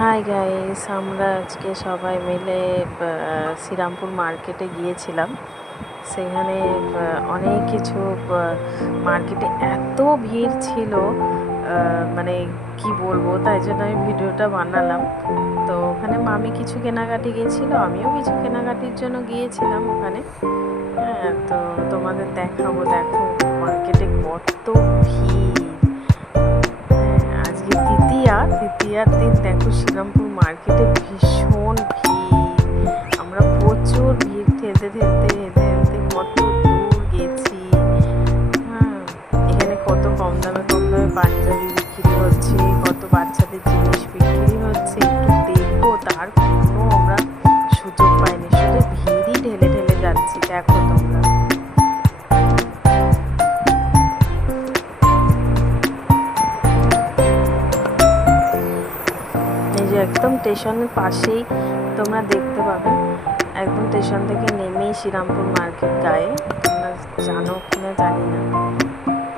Hi guys, আমরা আজকে সবাই মিলে শ্রীরামপুর মার্কেটে গিয়েছিলাম। সেখানে অনেক কিছু মার্কেটে এত ভিড় ছিল, মানে কি বলবো, তাই জন্য আমি ভিডিওটা বানালাম। তো ওখানে মামি কিছু কেনাকাটি গিয়েছিল, আমিও কিছু কেনাকাটির জন্য গিয়েছিলাম ওখানে। হ্যাঁ, তো তোমাদের দেখাবো। দেখো মার্কেটে কত ভিড়। আজকে তৃতীয়ার দিন। দেখো শ্রীরামপুর মার্কেটে ভীষণ ভিড়। আমরা প্রচুর ভিড় ঠেলতে ঠেলতে হেঁটে হেঁটে কত দূর গেছি। হ্যাঁ, এখানে কত কম দামে পাঞ্জাবি বিক্রি হচ্ছে, কত বাচ্চাদের জিনিস বিক্রি হচ্ছে। একটু দেখবো, তার কোনো আমরা সুযোগ পাইনি, শুধু ভিড়ই ঢেলে ঢেলে যাচ্ছি। দেখো তোমরা, এই যে একদম স্টেশনের পাশেই তোমরা দেখতে পাবে। একদম স্টেশন থেকে নেমেই শ্রীরামপুর মার্কেট গায়ে। তোমরা জানো কিনা জানি না।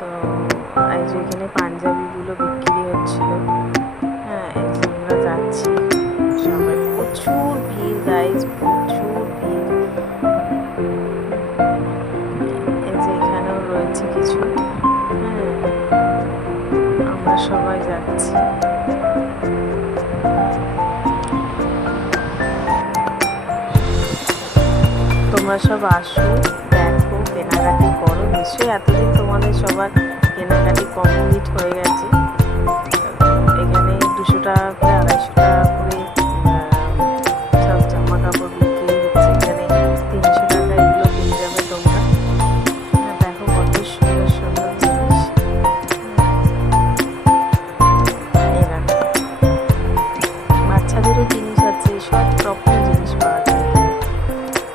তো এই যে এখানে পাঞ্জাবিগুলো বিক্রি হচ্ছিল। হ্যাঁ, এই যে আমরা যাচ্ছি সবাই। প্রচুর ভিড় গাইজ, প্রচুর ভিড়। এই যে এখানেও রয়েছে কিছু। হ্যাঁ, আমরা সবাই যাচ্ছি। তোমরা সব আসো, দেখো, কেনাকাটি করো। নিশ্চয়ই এতদিন তোমাদের সবার কেনাকাটি কমপ্লিট হয়ে গেছে। এখানে 200 টাকা করে, 250 টাকা করে সব জামা কাপড় বিক্রি হচ্ছে। এখানে 300 টাকা এগুলো পেয়ে যাবে তোমরা। দেখো কত সুন্দর সুন্দর জিনিস। এই দেখো, বাচ্চাদেরও জিনিস আছে, সব রকম জিনিস পাওয়া যায়।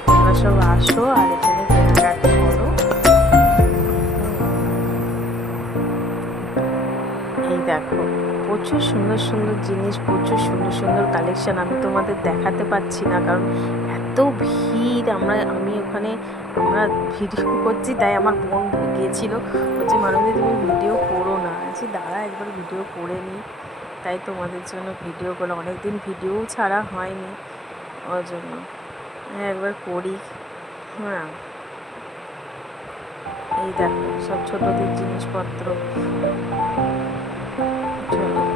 তোমরা সব আসো আর এখানে কেনাকাটি করো। এই দেখো, প্রচুর সুন্দর সুন্দর জিনিস, প্রচুর সুন্দর সুন্দর কালেকশন। আমি তোমাদের দেখাতে পারছি না, কারণ এত ভিড়। আমি ওখানে আমরা ভিডিও করছি, তাই আমার বোন গিয়েছিল, বলছে মানবী তুমি ভিডিও করো না। আছি দাঁড়া, একবার ভিডিও করে নিই। তাই তোমাদের জন্য ভিডিও করলাম। অনেকদিন ভিডিও ছাড়া হয়নি, ওর জন্য একবার করি। হ্যাঁ, এই দেখো সব ছোটদের জিনিসপত্র,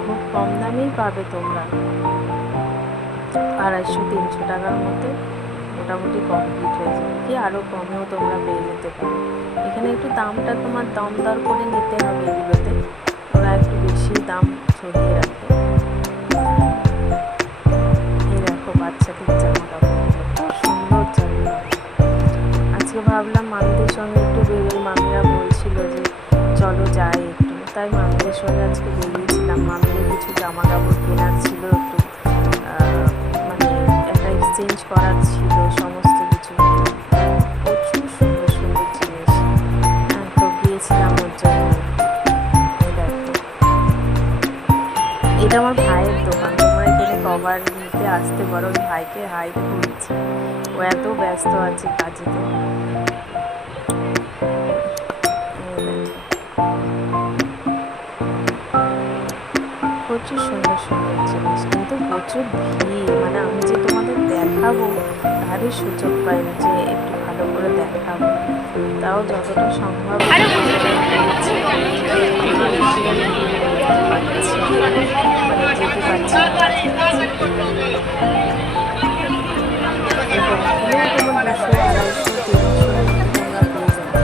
খুব কম দামেই পাবে তোমরা। 250-300 টাকার মধ্যে মোটামুটি কমপ্লিট হয়ে যাবে, কি আরও কমেও তোমরা পেয়ে যেতে পারো। এখানে একটু দামটা তোমার দম দর করে নিতে হবে। এগুলোতে ওরা একটু বেশি দাম ছড়িয়ে রাখে। এই দেখো বাচ্চাদের জামা কাপড়, খুব সুন্দর জামা। আজকে ভাবলাম মামিদের সঙ্গে একটু বেরোই। মামিরা বলছিল যে চলো যাই একটু, তাই মামিদের সঙ্গে আজকে বেরিয়েছিলাম। মামিদের কিছু জামা কাপড় কেনার ছিল, একটু মানে একটা এক্সচেঞ্জ করার ছিল, সমস্ত কিছু। প্রচুর সুন্দর সুন্দর জিনিস। তো গিয়েছিলাম ওর জন্য। এই দেখো, এটা আমার ভাইয়ের দোকান। তোমরা এখানে কভার নিতে আসতে পারো। ওই ভাইকে হাই বলছি, ও এত ব্যস্ত আছে কাজেতে। প্রচুর সুন্দর সুন্দর জিনিস, কিন্তু প্রচুর ভিড়। মানে আমি যে তোমাদের দেখাবো তারই সুযোগ পাইনি যে একটু ভালো করে দেখাবো। তাও যতটা সম্ভব যেতে পারছি। তোমার 200, 250, 300 তোমরা পেয়ে যাবে।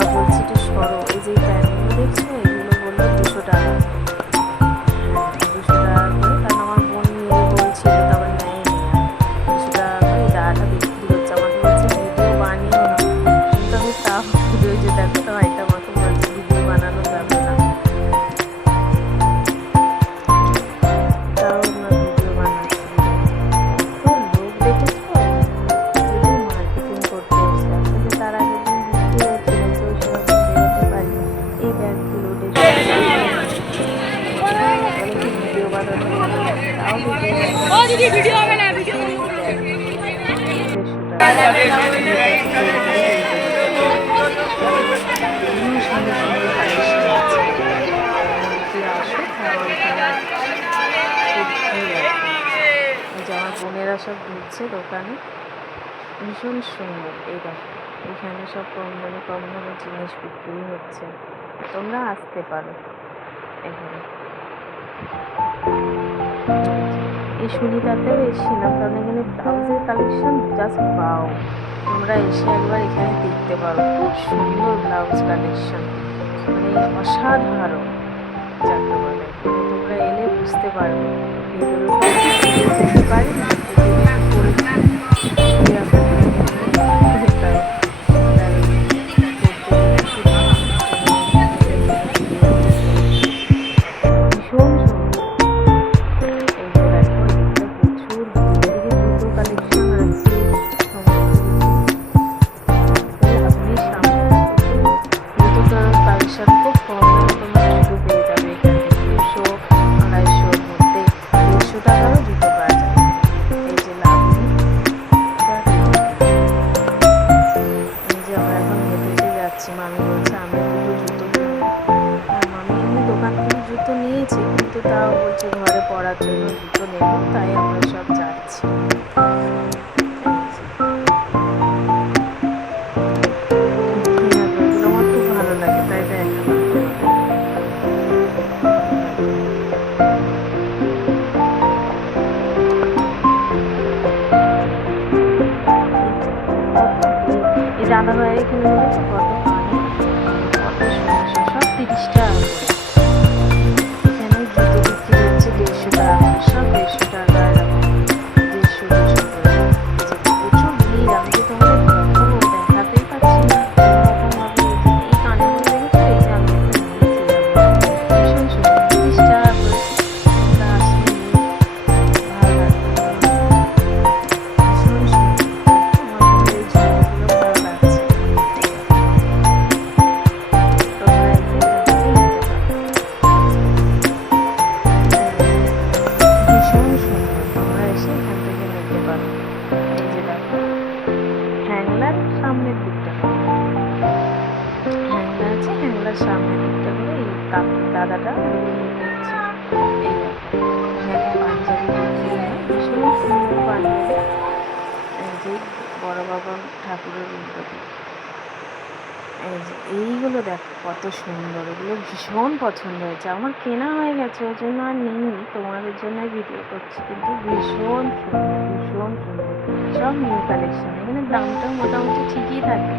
আমি বলছি একটু সরো। এই যে প্যান্টগুলো দেখছো, এগুলো বললো 200 টাকা। 200 টাকা করে, কারণ আমার বোন নিয়ে বলছিল, তারপর নেয়নি। 200 টাকা করে এই দাঁড়াটা বিক্রি করছে। আমাকে বলছে ভিডিও বানিও না, কিন্তু আমি তাও ভিডিও যে দেখো, তাও এটা আমাকে বলছে ভিডিও বানানো যাবে না, তাও আমরা ভিডিও বানাচ্ছি। তো লোক দেখেছো, মার্কেটিং করতে এসে আসলে তার আগের দিন বিক্রি হয়েছিল, তো সেরকম বেরোতে পারি। এই ব্যাগগুলো ভিডিও বানানো, তাও ভিডিও হবে না। সুন্দর সুন্দর সব ঢুকছে দোকানে, ভীষণ সুন্দর। এই দেখো এখানে সব কম দামে জিনিস বিক্রি হচ্ছে, তোমরা আসতে পারো এখানে। এই সুনিতাতেও এসেছিলাম, কারণ এখানে ব্লাউজের কালেকশন জাস্ট পাও, তোমরা এসে একবার এখানে দেখতে পারো, খুব সুন্দর ব্লাউজ কালেকশন, মানে অসাধারণ যাকে বলে। তোমরা এলে বুঝতে পারবে ভেতরে পারি না মামি বলছে আমি দুটো জুতো কিনবো। হ্যাঁ মামি এমনি দোকান থেকে জুতো নিয়েছি, কিন্তু তাও বলছে ঘরে পরার জন্য জুতো নেব, তাই আমরা সব যাচ্ছি। এগুলো আমার খুব ভালো লাগে, তাই দেখালাম। এই দাদা ভাই এখানে কত পানি, কত সমস্যা, সব 30 টাকা করে। এখানে জুতো বিক্রি হচ্ছে 150 টাকা করে, সব 150 টাকা, 150 করে। প্রচুর ভিড়, আমি তো তোমাদের দেখাবো, দেখাতেই পাচ্ছি না এরকমভাবে। এই কানেরগুলো দেখেছো, এই যে আমি একটা নিয়েছিলাম, ভীষণ সুন্দর, 30 টাকা করে। তোমরা আসলে ভালো লাগবে, ভীষণ সুন্দর। আমার এই ঝুঁকিগুলো ভালো লাগছে, তোমরা এসে নিতে পারো, ভীষণ সুন্দর, তোমরা এসে এখান থেকে নিতে পারো। এই যে দেখো হ্যাংলার সামনের দিকটা, হ্যাংলা আছে, হ্যাংলার সামনের দিকটা করে এই দাদাটা বিক্রি করছে। এই দেখো এখানে পাঞ্জাবি বিক্রি হয়, ভীষণ সুন্দর পাঞ্জাবি। এই যে বড় বাবা ঠাকুরের উল্টোটি, এই যে এইগুলো দেখো কত সুন্দর, এগুলো ভীষণ পছন্দ হয়েছে আমার, কেনা হয়ে গেছে ওই জন্য আর নিইনি, তোমাদের জন্য ভিডিও করছি। কিন্তু ভীষণ সুন্দর, ভীষণ সুন্দর, সব নিউ কালেকশন। এখানে দামটাও মোটামুটি ঠিকই থাকে,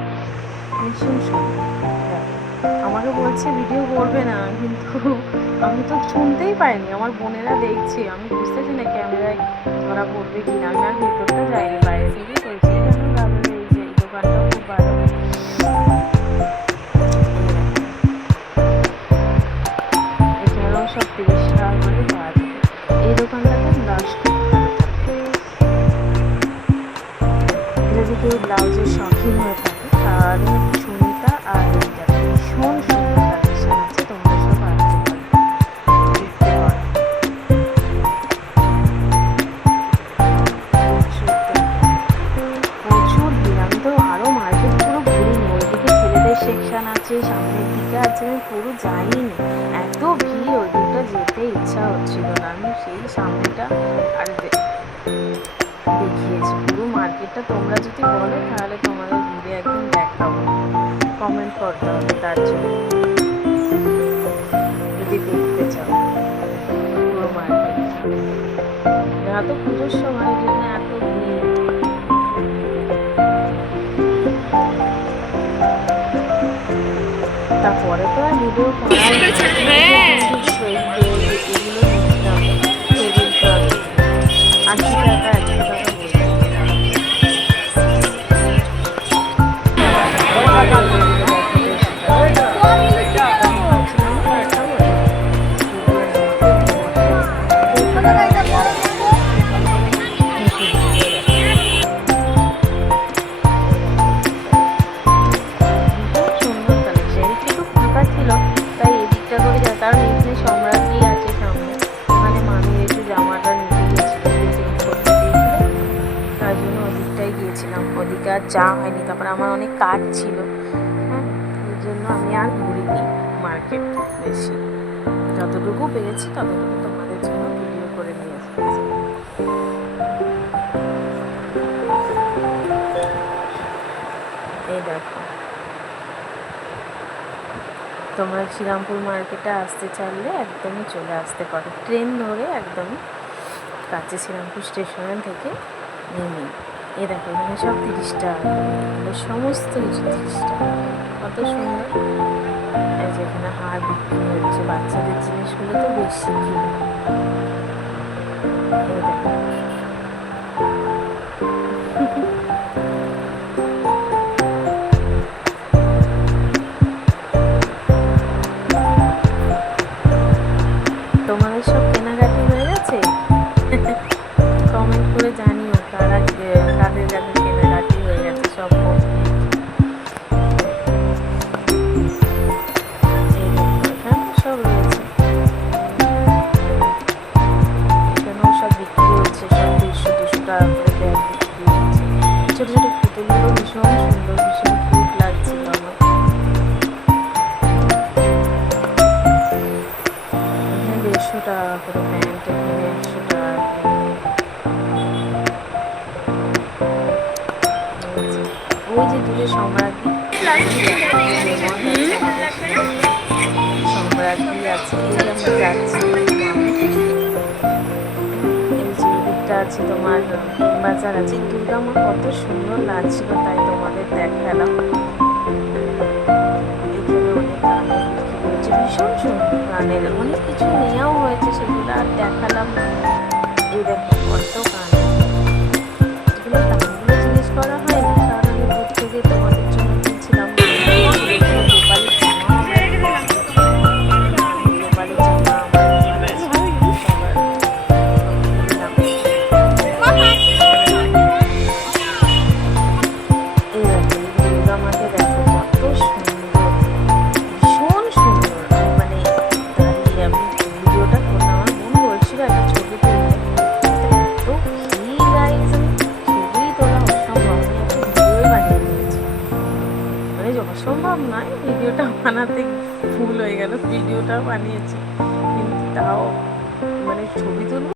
ভীষণ সুন্দর। আমাকে বলছে ভিডিও করবে না, কিন্তু আমি তো শুনতেই পাইনি, আমার বোনেরা দেখছে, আমি বুঝতেছি না ক্যামেরায় ধরা পড়বে কিনা। আমি আর ভেতরটা যাইনি, বাইরে থেকেই করেছি। এখানে দাদা এই যে এই দোকানটাও খুব ভালো, এখানেও সব 30 টাকা করে পাওয়া যাবে। এই দোকানটাতে ব্লাউজ খুব ভালো থাকে, যদি কেউ ব্লাউজের শখিন হয়ে থাকে তাহলে সুনিতা আর এইটা ভীষণ সুন্দর কালেকশন আছে, তোমরা সব আসতে পারো, দেখতে পারো। প্রচুর ভিড়, আমি তো আরও মার্কেট পুরো ঘুরিনি, ওইদিকে ছেলেদের সেকশন আছে, সামনের দিকে আছে, আমি পুরো যাইনি, এত ভিড় ওই দিকটা যেতে ইচ্ছা হচ্ছিল না। আমি সেই সামনেটা আর দেখিয়েছি, পুরো মার্কেটটা তোমরা যদি বলো তাহলে তোমাদের ঘুরে একদিন দেখাবো, কমেন্ট করতে হবে তার জন্য, যদি দেখতে চাও পুরো মার্কেট। তো পুজোর সময়ের জন্য এত ভিড়। তারপরে তো আর ভিডিও করা এগুলো নিচ্ছিলাম, টেবিল ক্লথ 80 টাকা 100 টাকা ওদিকে আর যাওয়া হয়নি, তারপরে আমার অনেক কাজ ছিল, হ্যাঁ ওই জন্য আমি আর ঘুরিনি মার্কেট বেশি, যতটুকু পেরেছি ততটুকু তোমাদের জন্য ভিডিও করে নিয়ে এসেছি। দেখো, তোমরা শ্রীরামপুর মার্কেটে আসতে চাইলে একদমই চলে আসতে পারো, ট্রেন ধরে একদমই কাছে শ্রীরামপুর স্টেশন থেকে নেমে। এ দেখো এখানে সব 30 টাকা করে, এগুলো সমস্ত কিছু 30 টাকা, কত সুন্দর। এই যে এখানে হার বিক্রি হচ্ছে, বাচ্চাদের জিনিসগুলো তো বেশি কিনে। এই দেখো তোমাদের সব কেনাকাটি হয়ে গেছে? কমেন্ট করে জানিও কাদের কাদের কেনাকাটি হয়ে গেছে সব কমপ্লিট। এই দেখো এখানে সব রয়েছে, এখানেও সব বিক্রি হচ্ছে, সব 150-200 টাকা করে ব্যাগ বিক্রি হচ্ছে। ছোটো ছোটো পুতুলগুলো ভীষণ সুন্দর, ভীষণ কিউট লাগছিল আমার। এখানে 150 টাকা করে প্যান্ট, এখানে 100 টাকা করে। ওই যে দূরে সম্রাজ্ঞী, সম্রাজ্ঞী আছে, আমরা যাচ্ছি। এই যে এদিকটা আছে তোমার বাজার আছে, দুর্গা মা কত সুন্দর লাগছিল, তাই তোমাদের দেখালাম। এখানে অনেক গানের বিক্রি হচ্ছে, ভীষণ সুন্দর গানের, অনেক কিছু নেওয়াও হয়েছে, সেগুলো আর দেখালাম না। এই দেখো কত গান, এগুলো দামগুলো জিজ্ঞেস করা হয়নি, কারণ আমি দূর থেকে তোমাদের জন্য কিনছিলাম। গোপালের জামা গোপালের জামা সবার কিনলাম। এই দেখো দুর্গা মাকে দেখো কত সুন্দর, ভীষণ সুন্দর। মানে দাঁড়িয়ে আমি ভিডিওটা করলাম, আমার মন বলছিল একটা ছবি তুলতে, এত ভিড় গাইজ, ছবি তোলা অসম্ভব, আমি একটা ভিডিওই বানিয়ে নিয়েছি। মানে অসম্ভব নয়, ভিডিওটা বানাতে ভুল হয়ে গেল, ভিডিওটাও বানিয়েছি, কিন্তু তাও মানে ছবি তুলবো